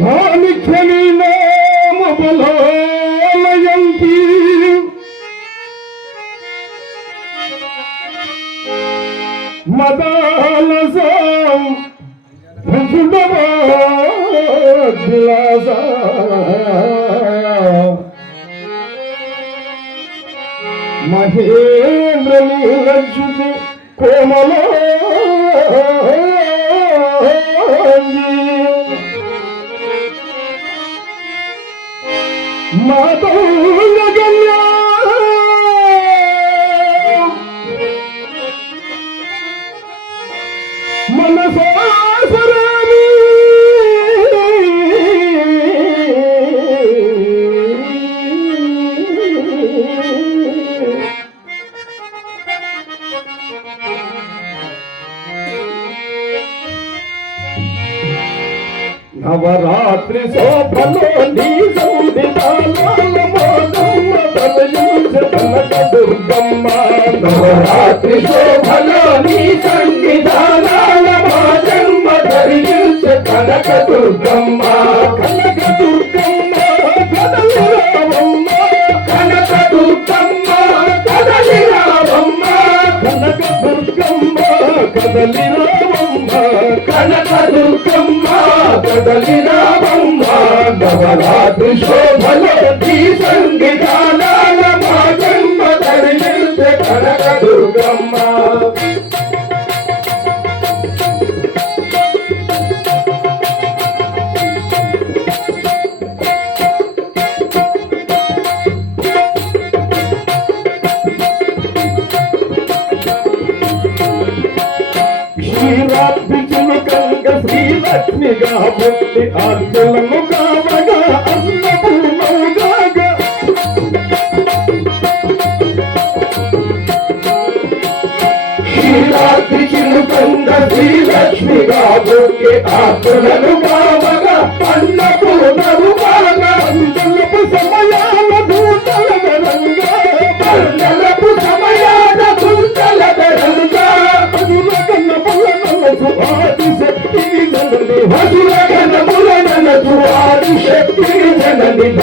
మాణిక్యని నామ బలాలయంతి మదాలసం మహేంద్ర నీలక్షుతి కోమల మాతో నవరాత్రి శోభలో నీ దుర్గమ్మ. నవరాత్రి శోభలో నీ సంధిదానాల ధరించ కనక దుర్గమ్మ. కనక దుర్గమ్మ కనక దుర్గమ్మ కనక దుర్గమ్మ కదలి కదలి రావమ్మ నవరాత్రి శోభలో ఈ సంగీతాల మా జన్మ ధరించే కనక దుర్గమ్మ శ్రీరాత్రి శ్రీలక్ష్మిగా పుట్టి ఆర్తులను కావగా అన్నపూర్ణముగాగా. క్షీరాబ్ది చిలుకంగ శ్రీలక్ష్మిగా పుట్టి ఆత్మలను కావగా అన్నపూర్ణము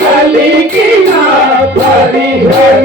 కలిగిన పరిహరించయులకు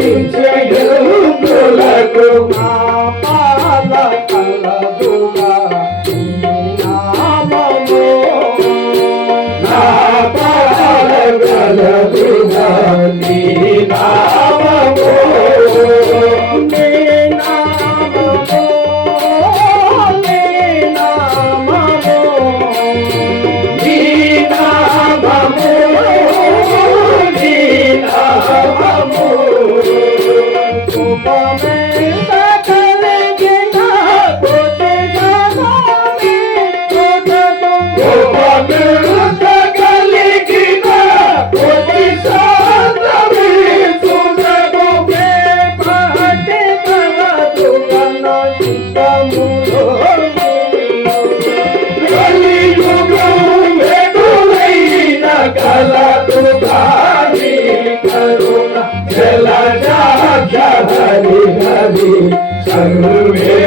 Aleluia.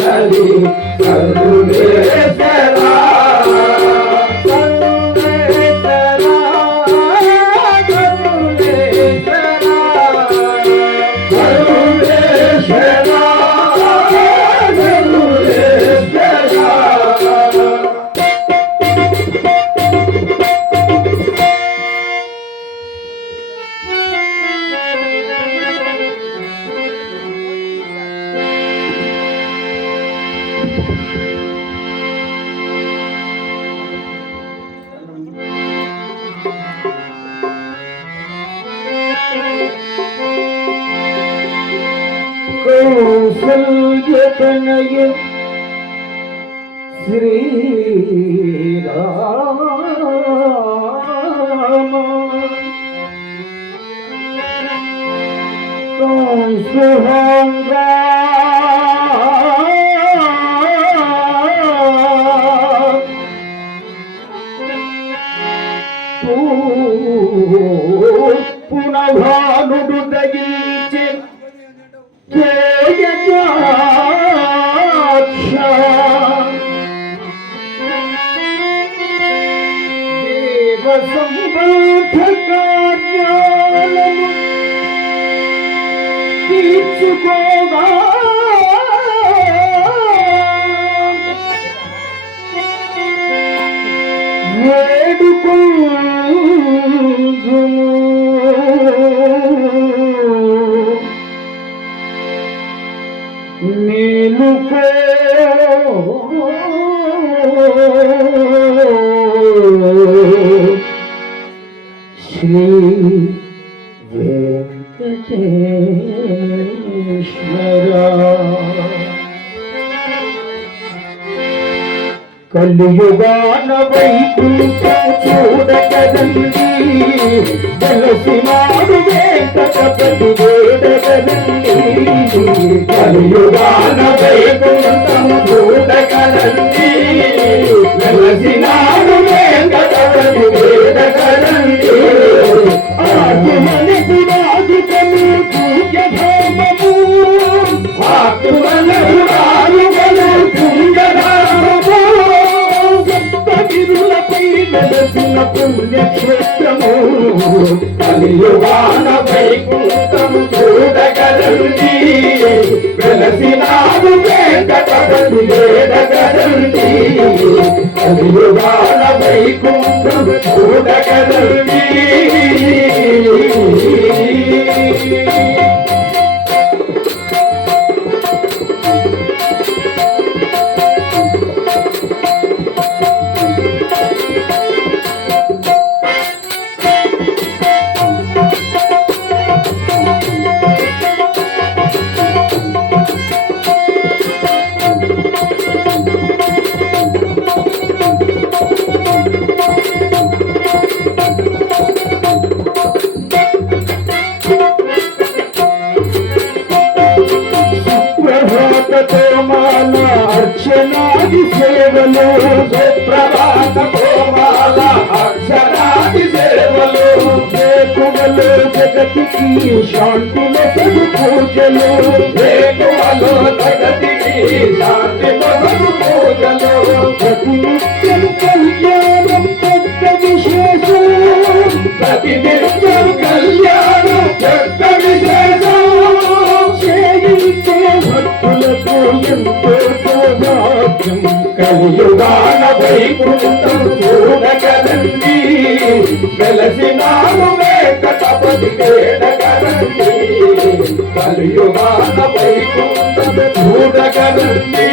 झाली সুহঙ্গা శ్రీ వెంకటేశ్వర. కలియుగాన వైకుంఠం చూడగదండి వెలసినాడు వెంకటపతి వేడగదండి కలియుగాన వైకుంఠం చూడగలండి వెలసినాడు వెంకటపతి చూడగలండి పూజలు వేకువలో జగతికి శాంతి మొదలు పూజలు. ప్రతినిత్యం కళ్యాణం పెద్ద విశేషం. ప్రతినిత్యం కళ్యాణం పెద్ద విశేషం. చేయించే భక్తులకు ఎంతో సౌభాగ్యం. కలియుగాన వైకుంఠం చూడగలండి. వెలసినాడు వెంకటపతి వేడగలండి కలియుగాన వైకుంఠం చూడగలండి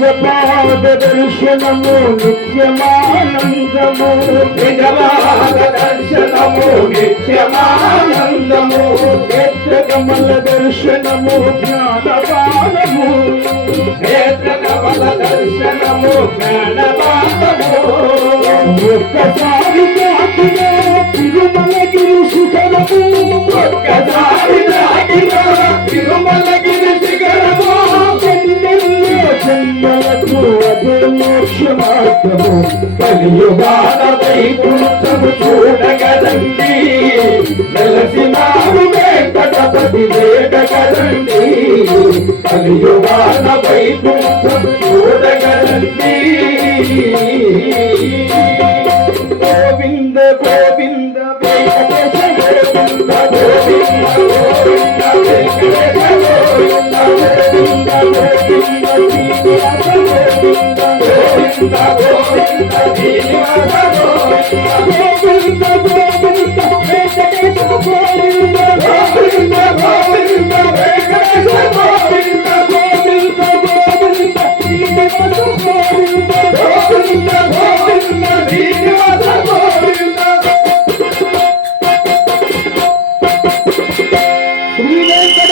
నిజపాద దర్శనము నిత్యమానందము. నిజపాద దర్శనము నిత్యమానందము. నేత్రకమల దర్శనము జ్ఞానపానము నేత్రకమల దర్శనము జ్ఞానపాఠము. ఒక్కసారి దాటిన తిరుమల గిరి శిఖరము. ఒక్కసారి తాకిన తిరుమల గిరి కలియుగాన వైకుంఠము చూడగదండి వెలసినాడు వెంకటపతి వేడగలండి కలియుగాన వైకుంఠము చూడగదండి